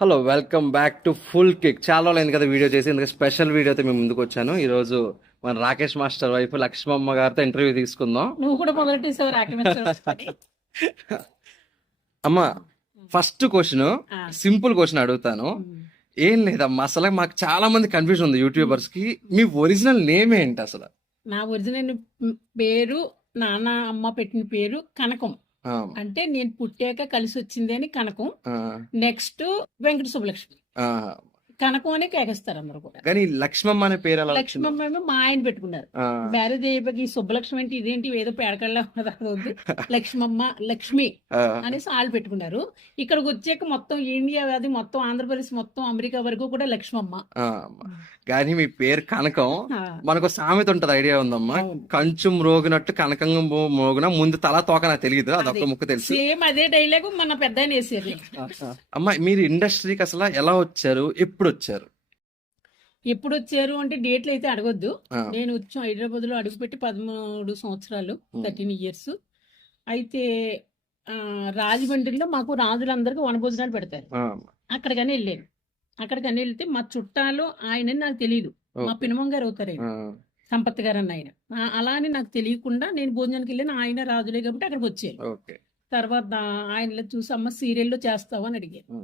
Hello welcome back to full kick. చాలా రోజులైంది కదా వీడియో చేసి, ఎందుకంటే స్పెషల్ వీడియో అయితే మేము ముందుకు వచ్చాను. ఈరోజు మన రాకేష్ మాస్టర్ వైఫ్ లక్ష్మమ్మ గారితో ఇంటర్వ్యూ తీసుకుందాం. నువ్వు కూడా మొదలెట్టేసావు రాకమిస్టర్. అమ్మ, ఫస్ట్ క్వశ్చన్ సింపుల్ క్వశ్చన్ అడుగుతాను. ఏం లేదమ్మా, అసలు మాకు చాలా మంది కన్ఫ్యూజన్ ఉంది యూట్యూబర్స్ కి. మీ ఒరిజినల్ నేమ్ ఏంటి అసలు? నా ఒరిజినల్ పేరు నాన్న అమ్మ పెట్టిన పేరు కనకం. అంటే నేను పుట్టాక కలిసి వచ్చింది అని కనకం. నెక్స్ట్ వెంకట సుబ్బలక్ష్మి. కనకం అనే కేకేస్తారు అందరూ కూడా. కానీ లక్ష్మమ్మ అనే పేరు ఎలా? లక్ష్మమ్మ ఏమో మా ఆయన పెట్టుకున్నారు. మ్యారేజ్ అయ్యేపకి సుబ్బలక్ష్మి అంటే ఇదేంటి ఏదో పేడకల్లా ఉంది. లక్ష్మమ్మ లక్ష్మి అనేసి వాళ్ళు పెట్టుకున్నారు. ఇక్కడికి వచ్చాక మొత్తం ఇండియా అది మొత్తం ఆంధ్రప్రదేశ్ మొత్తం అమెరికా వరకు కూడా లక్ష్మమ్మ. కానీ మీ పేరు కనకం. మనకు సామెత ఉంటది, ఐడియా ఉందమ్మా? కంచు మ్రోగినట్టు కనకంగా మోగిన ముందు తల తోక నాకు తెలియదు, అదొక ముక్క తెలుసు. సేమ్ అదే డైలాగ్ మన పెద్ద వేసారు. అమ్మా, మీరు ఇండస్ట్రీకి అసలు ఎలా వచ్చారు, ఎప్పుడు వచ్చారు అంటే డేట్లు అయితే అడగొద్దు. నేను వచ్చాం హైదరాబాద్ లో అడుగుపెట్టి 13 సంవత్సరాలు, 13 ఇయర్స్. అయితే రాజమండ్రిలో మాకు రాజులందరికీ వనభోజనాలు పెడతారు. అక్కడికని వెళ్ళాను. అక్కడికని వెళ్తే మా చుట్టాలు ఆయన నాకు తెలియదు. మా పినమం గారు అవుతారు ఆయన, సంపత్ గారు అన్న ఆయన. అలా అని నాకు తెలియకుండా నేను భోజనానికి వెళ్ళాను. ఆయన రాజులే కాబట్టి అక్కడికి వచ్చాను. తర్వాత ఆయన చూసి అమ్మ సీరియల్లో చేస్తావా అని అడిగాను.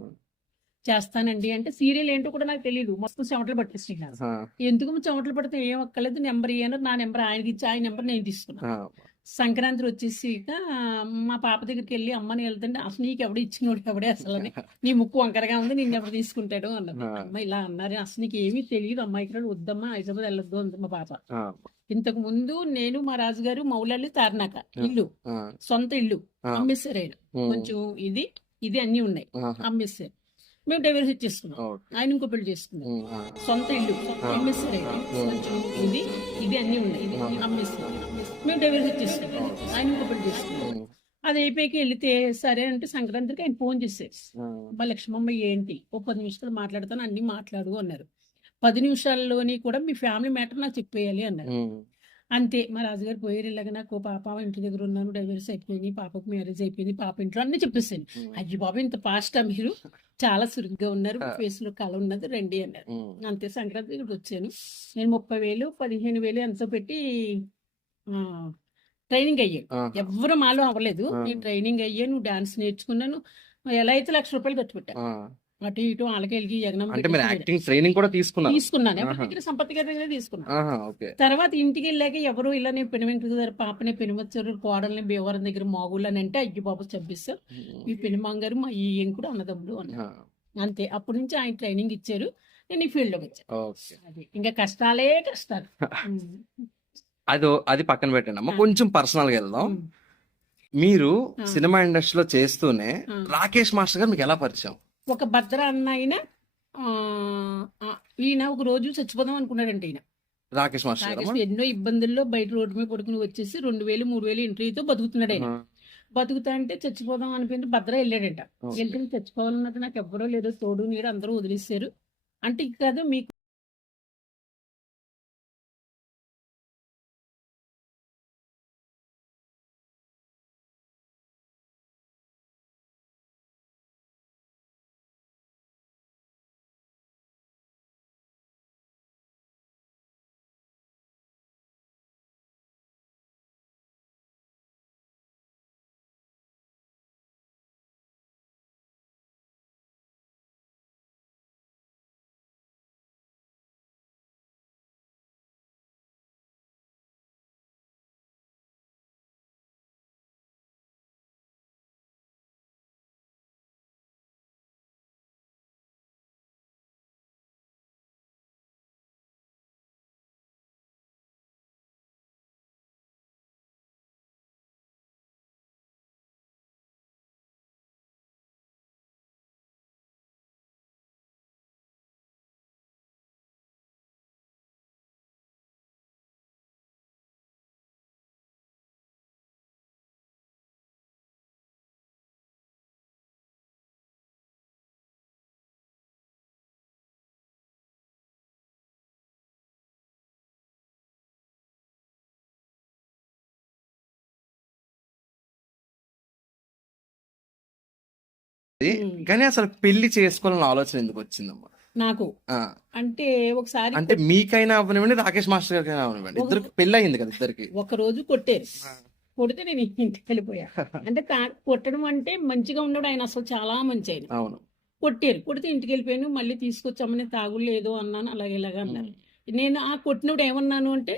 చేస్తానండి అంటే సీరియల్ ఏంటో కూడా నాకు తెలియదు. మొత్తం చెమటలు పట్టేస్తున్నాను. ఎందుకు చెమటలు పడితే ఏం ఒక్కలేదు, నెంబర్ ఇయ్యాను. నా నెంబర్ ఆయనకి ఇచ్చి ఆయన నెంబర్ నేను తీసుకున్నాను. సంక్రాంతి వచ్చేసి మా పాప దగ్గరికి వెళ్ళి అమ్మని వెళ్తుంటే అసలు నీకు ఎవడు ఇచ్చినోడు ఎవడే అసలు నీ ముక్కు వంకరగా ఉంది, నేను ఎవరు తీసుకుంటాడు అన్నది. అమ్మ ఇలా అన్నారు. అసలు నీకు ఏమీ తెలియదు అమ్మాయి, ఇక్కడ వద్దమ్మా హైదరాబాద్ వెళ్ళొద్దు అంది మా పాప. ఇంతకు ముందు నేను మా రాజుగారు మౌలాలి తారినాక ఇల్లు, సొంత ఇల్లు అమ్మేశారు ఆయన. కొంచెం ఇది ఇది అన్ని ఉన్నాయి, అమ్మేశారు. మేము డైవర్స్ ఇచ్చేసుకున్నాం. ఆయన ఇంకో పెళ్లి చేసుకున్నాం. సొంత ఇల్లు అమ్మేశారు ఆయన. కొంచెం ఇది ఇది అన్ని ఉన్నాయి, అమ్మేశారు. మేము డైవర్స్ ఇచ్చేసుకున్నాం. ఆయన ఇంకో పెళ్లి చేసుకున్నాం. అది అయిపోయి వెళితే సరే అంటే సంక్రాంతికి ఆయన ఫోన్ చేసేది. మా లక్ష్మమ్మ ఏంటి ఓ 10 నిమిషాలు మాట్లాడతాను, అన్ని మాట్లాడు అన్నారు. 10 నిమిషాల్లోని కూడా మీ ఫ్యామిలీ మ్యాటర్ నాకు చెప్పేయాలి అన్నారు. అంతే. మా రాజుగారు పోయారు. ఇలాగ నాకు పాప ఇంటి దగ్గర ఉన్నాను, డైవర్స్ అయిపోయింది, పాపకు మ్యారేజ్ అయిపోయింది, పాప ఇంట్లో అన్ని చెప్పేసాను. అయ్యి బాబు ఇంత ఫాస్టా మీరు, చాలా సురుగ్గా ఉన్నారు, ఫేస్ లో కళ ఉన్నది, రండి అన్నారు. అంతే. సంక్రాంతి ఇక్కడ వచ్చాను. నేను 30,000 15,000 ఎంతో పెట్టి ట్రైనింగ్ అయ్యాను. ఎవ్వరు మాలో అవ్వలేదు. నేను ట్రైనింగ్ అయ్యాను, డాన్స్ నేర్చుకున్నాను. ఎలా అయితే ₹1,00,000 ఖర్చు పెట్టాను. అటు ఇటు వాళ్ళకి ట్రైనింగ్ కూడా తీసుకున్నాను. సంపత్తి గారి దగ్గర తీసుకున్నాను. తర్వాత ఇంటికి వెళ్ళాక ఎవరు ఇలా నేను పెనువెంకట గారు పాపని పెనుమచ్చారు, కోడల్ని భీమవరం దగ్గర మాగుళ్ళు అని అంటే అయ్యి బాబు చంపిస్తారు, మీ పెనుమాంగ్ గారు మా ఈ కూడా అన్నదమ్ముడు అన్నారు. అంతే. అప్పటి నుంచి ఆయన ట్రైనింగ్ ఇచ్చారు. నేను ఈ ఫీల్డ్ లోకి వచ్చాను. అది ఇంకా కష్టాలే కష్టాలు. అది పక్కన పెట్టండి అమ్మ, కొంచెం పర్సనల్ గా వెళ్దాం. మీరు సినిమా ఇండస్ట్రీలో చేస్తూనే రాకేష్ మాస్టర్ గారు మీకు ఎలా పరిచయం? ఒక భద్ర అన్న ఆయన, ఈయన ఒక రోజు చచ్చిపోదాం అనుకున్నాడంటే ఈయన రాకేష్ మాస్టర్ ఎన్నో ఇబ్బందుల్లో బయట రోడ్డు మీద పడుకుని వచ్చేసి 2,000 3,000 ఇంటర్వ్యూతో బతుకుతున్నాడు ఆయన. బతుకుతా అంటే చచ్చిపోదాం అనిపోయింది. భద్ర వెళ్ళాడంట. వెళ్తే చచ్చిపోవాలన్నట్టు నాకు ఎవ్వరో లేదో తోడు నీడు అందరూ వదిలేశారు అంటే కాదు మీకు కానీ అసలు పెళ్లి చేసుకోవాలని ఆలోచన ఎందుకు వచ్చిందమ్మా? నాకు ఆ, అంటే ఒకసారి అంటే మీకైనా అవనివ్వండి, రాకేష్ మాస్టర్ గారికైనా అవనివ్వండి, ఇద్దరికి పెళ్లి అయింది కదా ఇద్దరికి. ఒక రోజు కొట్టారు. కొడితే నేను ఇంటికి వెళ్ళిపోయా. అంటే కొట్టడం అంటే మంచిగా ఉండడు ఆయన, అసలు చాలా మంచి ఆయన. అవును. కొట్టారు. కొడితే ఇంటికి వెళ్ళిపోయాను. మళ్ళీ తీసుకొచ్చామని తాగులేదో అన్నాను. అలాగే ఇలాగా అన్నారు. నేను ఆ కొట్టినప్పుడు ఏమన్నాను అంటే,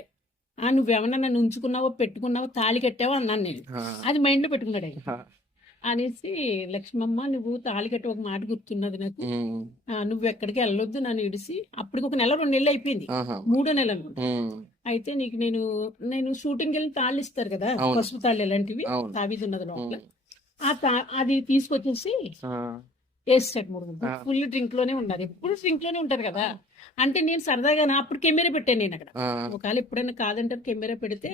నువ్వేమన్నా నన్ను ఉంచుకున్నావో పెట్టుకున్నావో తాళి కట్టావో అన్నాను నేను. అది మైండ్ లో పెట్టుకున్నాడు ఆయన. అనేసి, లక్ష్మమ్మ నువ్వు తాళి కట్టి ఒక మాట గుర్తున్నది నాకు, నువ్వు ఎక్కడికి వెళ్ళొద్దు నన్ను ఇడిసి. అప్పటికి 1 నెల 2 నెలలు అయిపోయింది, 3వ నెల అనుకుంటా. అయితే నీకు నేను షూటింగ్ వెళ్ళి తాళ్ళు ఇస్తారు కదా, పసుపు తాళ్ళు ఇలాంటివి, తావీది ఉన్నది లోపల. అది తీసుకొచ్చేసి వేసాడు 3 గంటలు. ఫుల్ డ్రింక్ లోనే ఉన్నారు, ఎప్పుడు డ్రింక్ లోనే ఉంటారు కదా. అంటే నేను సరదాగా అప్పుడు కెమెరా పెట్టాను నేను అక్కడ. ఒకవేళ ఎప్పుడైనా కాదంటారు కెమెరా పెడితే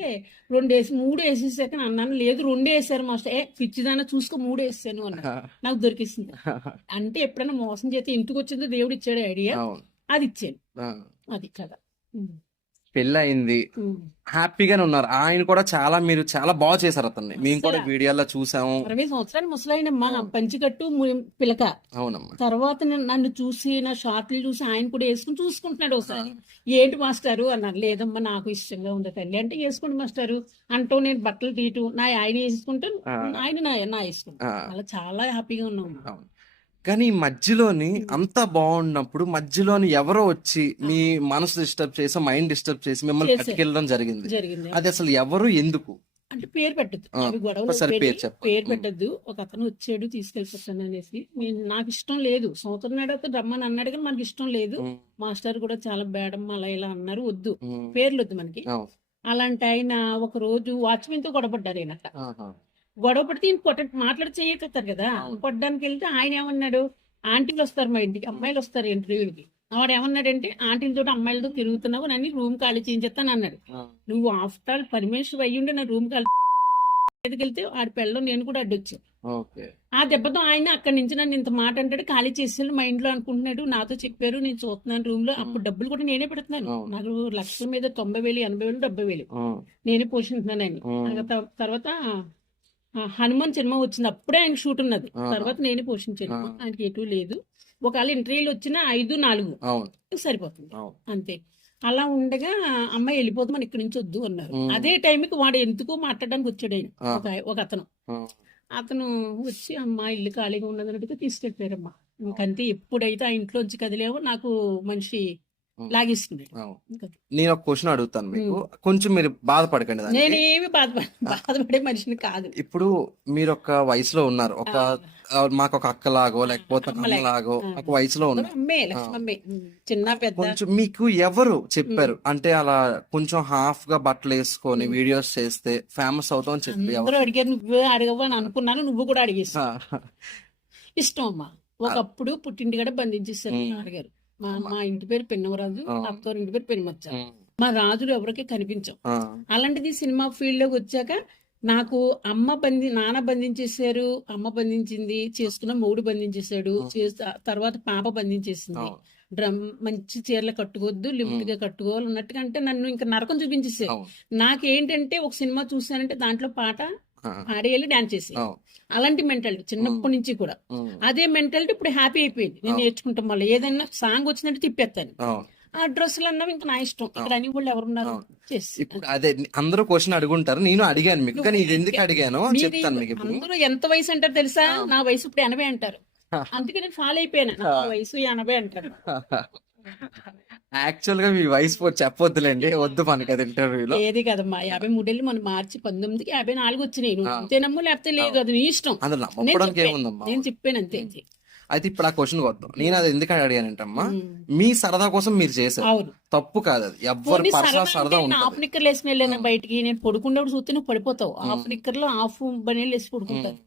3 వేసేసాక అన్నాను, లేదు 2 వేసారు మాస్టర్. పిచ్చిదానా చూసుకో 3 వేసాను అన్న. నాకు దొరికిస్తుంది. అంటే ఎప్పుడైనా మోసం చేస్తే ఇంటికి వచ్చిందో దేవుడు ఇచ్చాడు ఐడియా, అది ఇచ్చాను. అది కదా. పెళ్ళి అయింది, హ్యాపీగానే ఉన్నారు. ఆయన కూడా మీరు చాలా బాగా చేశారు అతన్ని. మేము కూడా వీడియోలో చూసాము. 60 సంవత్సరాలు ముసలాయనమ్మా, పంచికట్టు పిలక. అవునమ్మా. తర్వాత నన్ను చూసి నా షార్ట్లు చూసి ఆయన కూడా వేసుకుని చూసుకుంటున్నాడు. ఒకసారి ఏంటి మాస్టారు అన్నారు. లేదమ్మా నాకు ఇష్టంగా ఉంది తల్లి అంటే, వేసుకోండి మాస్టారు అంటూ నేను బట్టలు తీయటం, ఆయన వేసుకుంటాను, ఆయన నా వేసుకుంటాను. అలా చాలా హ్యాపీగా ఉన్నాము. కానీ మధ్యలోని అంతా బాగున్నప్పుడు మధ్యలోని ఎవరో వచ్చి మీ మనసు డిస్టర్బ్ చేసి, మైండ్ డిస్టర్బ్ చేసి మిమ్మల్ని పట్టుకెళ్ళడం జరిగింది. అది అసలు ఎవరు, ఎందుకు అంటే పేరు పెట్టద్దు, పేరు పెట్టద్దు. ఒక అతను వచ్చాడు తీసుకెళ్ళిపోతాను అనేసి, నాకు ఇష్టం లేదు. సంవత్సరం నాడు అతను రమ్మని అన్నాడు కానీ మనకి ఇష్టం లేదు. మాస్టర్ కూడా చాలా బేడమ్మ అలా ఇలా అన్నారు, వద్దు పేర్లు వద్దు మనకి. అలాంటి ఆయన ఒక రోజు వాచ్మెన్ తో గొడవపడ్డారు. ఆయన గొడవ పడితే మాట్లాడి చేయగలుగుతారు కదా. కొట్టడానికి వెళ్తే ఆయన ఏమన్నాడు, ఆంటీలు వస్తారు మా ఇంటికి, అమ్మాయిలు వస్తారు ఇంటర్వ్యూలకి. వాడు ఏమన్నాడంటే, ఆంటీలతో అమ్మాయిలతో తిరుగుతున్నావు, నన్ను రూమ్ ఖాళీ చేయించేస్తాను అన్నాడు. నువ్వు ఆఫ్టర్ ఆల్ పర్మిషన్ అయ్యుండి నా రూమ్ ఖాళీ వెళ్తే ఆడి పెళ్ళలో నేను కూడా అడ్డొచ్చాను. ఆ దెబ్బతో ఆయన అక్కడి నుంచి నన్ను ఇంత మాట అంటాడు, ఖాళీ చేసేది మా ఇంట్లో అనుకుంటున్నాడు. నాతో చెప్పారు, నేను చూస్తున్నాను రూమ్ లో. అప్పుడు డబ్బులు కూడా నేనే పెడుతున్నాను. నాకు లక్షల మీద 90,000, 80,000, 70,000 నేనే పోషిస్తున్నాను ఆయన. తర్వాత హనుమాన్ సినిమా వచ్చింది, అప్పుడే ఆయన షూట్ ఉన్నది. తర్వాత నేనే పోషించాను. ఆయనకి ఎటు లేదు. ఒకవేళ ఇంటర్వ్యూలు వచ్చినా 5, 4 సరిపోతుంది అంతే. అలా ఉండగా అమ్మాయి వెళ్ళిపోతాం, మన ఇక్కడి నుంచి వద్దు అన్నారు. అదే టైంకి వాడు ఎందుకో మాట్లాడడానికి వచ్చాడు ఆయన, ఒక అతను వచ్చి, అమ్మ ఇల్లు ఖాళీగా ఉన్నది అన్నట్టుగా తీసుకెళ్ళిపోయారమ్మా. ఇంకంతే. ఎప్పుడైతే ఆ ఇంట్లోంచి కదిలేవో నాకు మనిషి లాగిస్తుంది. నేను ఒక క్వశ్చన్ అడుగుతాను మీకు, కొంచెం మీరు బాధపడకండి. నేనేమి బాధపడే మనిషిని కాదు. ఇప్పుడు మీరు ఒక వయసులో ఉన్నారు, మాకు ఒక అక్కలాగో లేకపోతే అమ్మలాగో ఒక వయసులో ఉన్నారు. చిన్న పెద్ద కొంచెం మీకు ఎవరు చెప్పారు అంటే అలా కొంచెం హాఫ్ గా బట్టలు వేసుకొని వీడియోస్ చేస్తే ఫేమస్ అవుతాం అని చెప్పి అడిగారు. నువ్వే అడగవు అని అనుకున్నాను, నువ్వు కూడా అడిగేసా. ఇష్టం అమ్మా. ఒకప్పుడు పుట్టింటి కూడా బంధించేసారు అడిగారు. మా ఇంటి పేరు పెన్నమరాజు, అత్తవారి ఇంటి పేరు పెనుమచ్చ. మా రాజులు ఎవరికి కనిపించాం. అలాంటిది సినిమా ఫీల్డ్ లోకి వచ్చాక నాకు నాన్న బంధించేశారు, అమ్మ బంధించింది, చేసుకున్న మొగుడు బంధించేశాడు, తర్వాత పాప బంధించేసింది. మంచి చీరలు కట్టుకోవద్దు, లిమిట్ గా కట్టుకోవాలి అన్నట్టుగా. అంటే నన్ను ఇంకా నరకం చూపించేసారు. నాకేంటంటే ఒక సినిమా చూసానంటే దాంట్లో పాట పాడేయాలి, డాన్స్ చేసి, అలాంటి మెంటాలిటీ చిన్నప్పటి నుంచి కూడా. అదే మెంటాలిటీ ఇప్పుడు హ్యాపీ అయిపోయింది. నేను నేర్చుకుంటాం. మళ్ళీ ఏదైనా సాంగ్ వచ్చినట్టు తిప్పేస్తాను. ఆ డ్రెస్సులు అన్నవి ఇంకా నా ఇష్టం. ఇక్కడ అని వాళ్ళు ఎవరున్నారు చేసి. ఇప్పుడు అదే అందరూ క్వశ్చన్ అడుగుంటారు, నేను అడిగాను మీకు, కానీ ఇది ఎందుకు అడిగాను చెప్తాను మీకు. అందరూ ఎంత వయసు అంటారు తెలుసా? నా వయసు ఇప్పుడు 80 అంటారు. అందుకే నేను ఫాలో అయిపోయాను. నా వయసు 80 అంటారు. యాక్చువల్ గా మీ వయసు చెప్పొద్దులేండి, వద్దు మనకి అది ఇంటర్వ్యూలో. ఏది కదమ్మా, 53 మన మార్చి 19కి 54 వచ్చినాయి. నువ్వు అంతేనమ్మా, లేకపోతే లేదు, అది నీ ఇష్టం. నేను చెప్పాను అంతే. అయితే ఇప్పుడు ఆ క్వశ్చన్ వద్దాం. నేను అది ఎందుకని అడిగానంటమ్మా, మీ సరదా కోసం మీరు చేశారు, తప్పు కాదు అది. ఎవరు పర్సనల్ సరదా ఉంటుంది. హాఫ్ నిక్కర్లు వేసుకుని వెళ్ళాను బయటికి. నేను పడుకునేప్పుడు చూస్తే నువ్వు పడిపోతావు. హాఫ్ నిక్కర్లో హాఫ్ బనీలు వేసి పడుకుంటారు.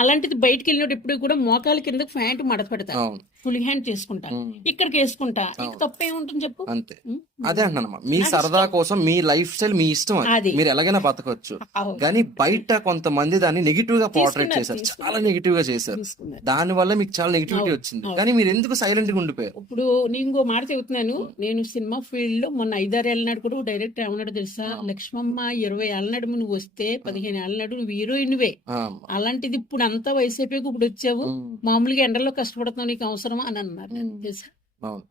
అలాంటిది బయటికి వెళ్ళినప్పుడు ఇప్పుడు కూడా మోకాల కింద ప్యాంట్ మడత పెడతాను. ఫుల్ హ్యాండ్ చేసుకుంటా, ఇక్కడికి వేసుకుంటా, ఇంకా తప్పేముంటుంది చెప్పు. అంతే. ఉమ్. అదే అంటున్నానమ్మా, మీ నాకు సరదా ఇష్టం. కోసం మీ లైఫ్ స్టైల్ మీ ఇష్టం, అది అది. మీరు ఎలాగైనా బతకొచ్చు. అవును. కానీ బయట కొంతమంది దాన్ని నెగిటివ్ గా పోర్ట్రేట్ చేశారు, తీసుకున్నారు. చాలా నెగిటివ్ గా చేశారు. తీసుకున్నారు. దాని వల్ల మీకు చాలా నెగిటివిటీ అవును, వచ్చింది. అవును. కానీ మీరు ఎందుకు సైలెంట్ గా ఉండిపోయారు? ఇప్పుడు నేను ఇంకో మాట చెబుతున్నాను. నేను సినిమా ఫీల్డ్ లో మొన్న 5-6 ఏళ్ళ నాడు కూడా డైరెక్టర్ ఏమన్నాడు తెలుసా, లక్ష్మమ్మ 20 ఏళ్ళ నాడు నువ్వు వస్తే 15 ఏళ్ళ నాడు నువ్వు హీరోయిన్వే, ఆ, అలాంటిది ఇప్పుడు అంతా వయసు అయిపోయి ఇప్పుడు వచ్చావు, ఉమ్, మామూలుగా ఎండల్లో కష్టపడుతున్నావు, నీకు అవసరమా అని అన్నారు. తెలుసా, అవును.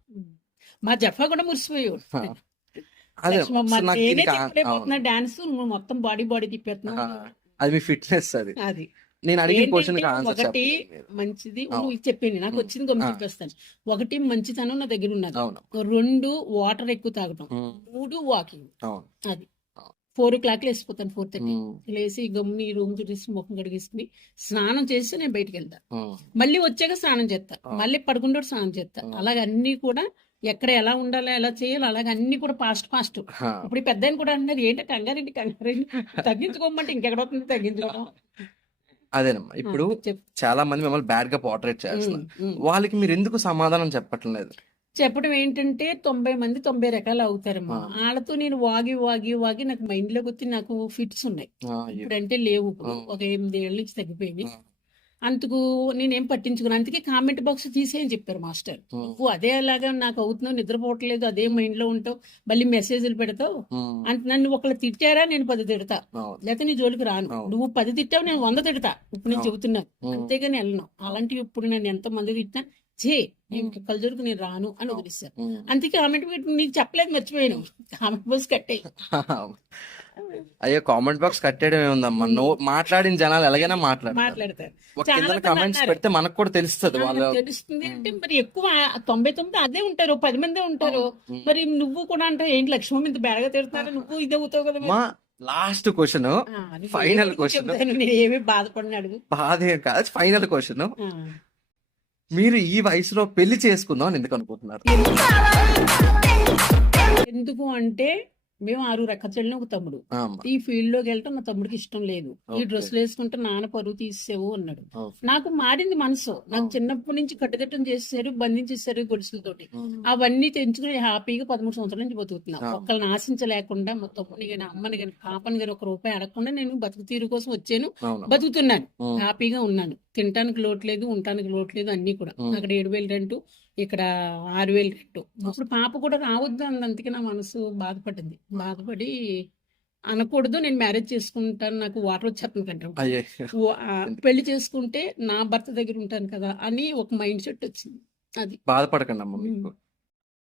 మా జఫా కూడా మురిసిపోయావు. ఆ, అదే లక్ష్మమ్మ సో నాకు నేనే ఇది చెప్పలేకపోతున్నా డాన్స్, నువ్వు మొత్తం బాడీ తిప్పేస్తున్నావు. అది మీ ఫిట్నెస్. అది అది నేను అడిగిన క్వశ్చన్ ఏంటంటే ఆన్సర్ ఒకటి చెప్పండి. మంచిది, అవును. నువ్వు చెప్పింది నాకు వచ్చింది గమ్మి ఆ. చెప్పేస్తాను. ఒకటి మంచితనం నా దగ్గర ఉన్నది, అవును. 2 వాటర్ ఎక్కువ తాగటం, ఉమ్, 3 వాకింగ్. అవును. అది 4 o'clock లేసిపోతాను, 4:30 ఉమ్, లేసి గమ్ముని రూమ్ చుట్టేసి ముఖం కడిగేసుకుని స్నానం చేసి నేను బయటికి వెళ్తా, ఉమ్, మళ్ళీ వచ్చాక స్నానం చేస్తా, ఆ. మళ్ళీ పడుకుంటూ స్నానం చేస్తా. ఆ. అలాగ అన్ని కూడా ఎక్కడ ఎలా ఉండాలి ఎలా చేయాలి అలాగ అన్ని కూడా ఫాస్ట్. ఆ, ఇప్పుడు ఈ పెద్ద ఆయన కూడా అంటున్నారు, ఏంటంటే కంగారెడ్డి తగ్గించుకోమంటే ఇంకెక్కడ అవుతుంది తగ్గించుకోవడం. అదేనమ్మా, ఇప్పుడు చెప్పు. చాలా మంది మిమ్మల్ని బ్యాడ్ గా పోర్ట్రేట్ చేస్తున్నారు. ఉమ్. వాళ్ళకి మీరు ఎందుకు సమాధానం చెప్పట్లేదు? చెప్పడం ఏంటంటే 90 మంది 90 రకాలు అవుతారమ్మా. ఆ. వాళ్ళతో నేను వాగి నాకు మైండ్ లోకి వచ్చి నాకు ఫిట్స్ ఉన్నాయి. ఆ, అయ్యో. ఇప్పుడంటే లేవు, ఇప్పుడు ఆ. ఒక 8 ఏళ్ళ నుంచి తగ్గిపోయింది. ఆ, అందుకు నేనేం పట్టించుకున్నాను. అందుకే కామెంట్ బాక్స్ తీసేయని చెప్పారు మాస్టర్. ఉమ్, నువ్వు అదే అలాగా నాకు అవుతున్నావు, నిద్రపోవట్లేదు, అదే మైండ్ లో ఉంటావు, మళ్ళీ మెసేజ్లు పెడతావు ఉమ్, అంటే నన్ను ఒకళ్ళు తిట్టారా నేను 10 తిడతా, అవును. లేకపోతే నీ జోలికి రాను. అవును. నువ్వు 10 తిట్టావు నేను 100 తిడతా, ఇప్పుడు నేను అవును. చెబుతున్నాను. ఉమ్, అంతేగాని వెళ్ళను. అలాంటివి ఇప్పుడు నన్ను ఎంత మంది తిట్టినా చే నేను కళ్ళ జోలికి నేను రాను అని వదిలేశాను. ఉమ్. అందుకే కామెంట్ పెట్టి నీకు చెప్పలేదు, మర్చిపోయాను. కామెంట్ బాక్స్ కట్టే అయ్యో, కామెంట్ బాక్స్ కట్టేయడం ఏముందమ్మా, మాట్లాడిన జనాలు ఎలాగైనా మాట్లాడతారు. మాట్లాడతారు. ఒక చాలా కింద మంది కామెంట్స్ అన్నారు. పెడితే మనకు కూడా తెలుస్తుంది వాళ్ళు. తెలుస్తుంది అంటే మరి ఎక్కువ 99 అదే ఉంటారు, 10 మందే ఉంటారు. ఉమ్. మరి నువ్వు కూడా అంటే ఏంటి లక్ష్మమ్మ ఇంత బేడగా తిడుతున్నారు, నువ్వు ఇదే అవుతావు కదా మరి. మా లాస్ట్ క్వశ్చన్, ఆ, అది ఫైనల్ నేను క్వశ్చన్. చెప్తాను, నేను ఏమీ బాధపడిన అడుగు. బాధ ఏం కాదు, ఫైనల్ క్వశ్చన్. ఆ. మీరు ఈ వయసులో పెళ్లి చేసుకుందాం అని ఎందుకు అనుకుంటున్నారు? ఎందుకు అంటే మేము 6 అక్క చెల్లెలు ఒక తమ్ముడు. ఆ, అమ్మా. ఈ ఫీల్డ్ లోకి వెళ్ళటం మా తమ్ముడికి ఇష్టం లేదు. ఈ ఓకే. డ్రెస్సులు వేసుకుంటే నాన్న పరువు తీసేవు అన్నాడు. ఓకే. నాకు మారింది మనసు. నాకు అవును. చిన్నప్పటి నుంచి కట్టుదిట్టం చేసేసారు, బంధించేసారు గొలుసులతోటి. ఉమ్, అవన్నీ తెంచుకుని హ్యాపీగా 13 సంవత్సరాల నుంచి బతుకుతున్నా. ఆ. ఒక్కళ్ళని ఆశించలేకుండా, మా తమ్ముని కానీ అమ్మని కానీ పాపని కానీ 1 రూపాయి అడగకుండా నేను బతుకు తీరు కోసం వచ్చాను, అవును. బతుకుతున్నాను, ఉమ్, హ్యాపీగా ఉన్నాను. తినటానికి లోటు లేదు, ఉండటానికి లోటు లేదు, అన్ని కూడా. అక్కడ 7,000 రెంటు, ఇక్కడ 6,000 రెంటు. అప్పుడు పాప కూడా రావద్దు అంది. అందుకే నా మనసు బాధపడింది. బాధపడి అనకూడదు నేను మ్యారేజ్ చేసుకుంటాను, నాకు వాటర్ వచ్చేస్తుంది కంటే అయ్యో. పెళ్లి చేసుకుంటే నా భర్త దగ్గర ఉంటాను కదా అని ఒక మైండ్ సెట్ వచ్చింది. అది బాధపడకండి అమ్మ,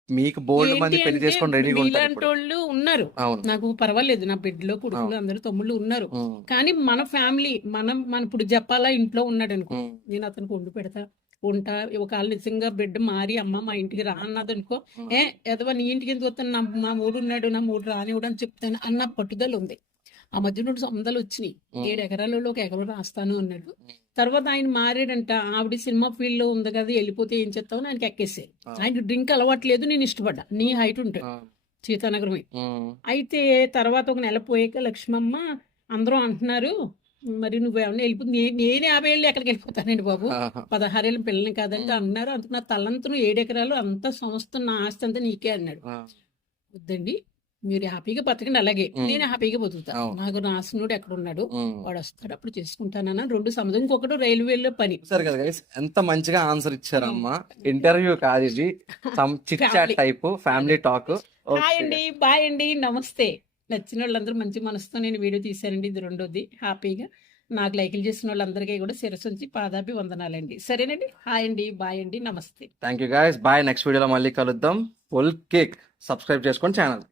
మీకు బోల్డ్ మంది ఏంటి పెళ్లి అంటే చేసుకొని రెడీగా ఉంటారు మీలాంటి ఇప్పుడు. వాళ్ళు ఉన్నారు, అవును. నాకు పర్వాలేదు. నా బిడ్డలో కొడుకులు అందరు తమ్ముళ్ళు ఉన్నారు. ఉమ్, కానీ మన ఫ్యామిలీ మన ఇప్పుడు చెప్పాలా ఇంట్లో ఉన్నాడు అనుకో, ఉమ్, నేను అతనికి వండి పెడతా ఉంటా. ఒకవేళ నిజంగా బిడ్డ మారి అమ్మ మా ఇంటికి రా అన్నది అనుకో, ఉమ్, ఎదవా నీ ఇంటికి ఎందుకు వస్తాను, మా మూడు ఉన్నాడు, నా మూడు రానివ్వడు అని చెప్తాను అన్న పట్టుదల ఉంది. ఆ మధ్య నుండి సొంతలు వచ్చినాయి. 7 ఎకరాలలో 1 ఎకరం రాస్తాను అన్నాడు. తర్వాత ఆయన మారాడంట. ఆవిడ సినిమా ఫీల్డ్ లో ఉంది కదా, వెళ్ళిపోతే ఏం చేస్తావు అని ఆయనకి ఎక్కేసాయి. ఆయన డ్రింక్ అలవాట్లేదు, నేను ఇష్టపడ్డా. నీ హైట్ ఉంటాడు, ఆ, సీతానగరమే. ఉమ్, అయితే తర్వాత ఒక నెల పోయాక లక్ష్మమ్మ అందరూ అంటున్నారు, మరి నువ్వేమన్నా వెళ్ళిపోతుంది, నేను 50 ఏళ్ళు ఎక్కడికి వెళ్ళిపోతానండి బాబు, ఆహా. 16 ఏళ్ళ పిల్లని కాదంటే అన్నారు. అందుకు నా తలంతను 7 ఎకరాలు అంతా సంస్థ నా ఆస్తి అంతా నీకే అన్నాడు. ఆ, వద్దండి, మీరు హ్యాపీగా బతకండి, అలాగే నేను హ్యాపీగా బతుకుతా. అవును. నాకు రాసినోడు ఎక్కడ ఉన్నాడు, ఉమ్. వాడు వస్తాడు, అప్పుడు చేసుకుంటానన్న 2 సంవత్సరం. ఇంకొకటి రైల్వేలో పని. సరే కదా గైస్, ఎంత మంచిగా ఆన్సర్ ఇచ్చారమ్మా. ఇంటర్వ్యూ కాదు ఇది, chit chat Family. Type family talk. Hi అండి, బాయ్ అండి, నమస్తే. నచ్చిన వాళ్ళందరూ మంచి మనసుతో నేను వీడియో తీశానండి. ఇది 2వది. హ్యాపీగా నాకు లైకులు చేసిన వాళ్ళందరికీ కూడా శిరస్సు ఉంచి పాదాభి వందనాలండి. సరేనండి, హాయ్ అండి, బాయ్ అండి, నమస్తే. Thank you guys, bye. Next వీడియోలో మళ్ళీ కలుద్దాం. ఫుల్ కేక్ సబ్స్క్రైబ్ చేసుకోండి ఛానల్.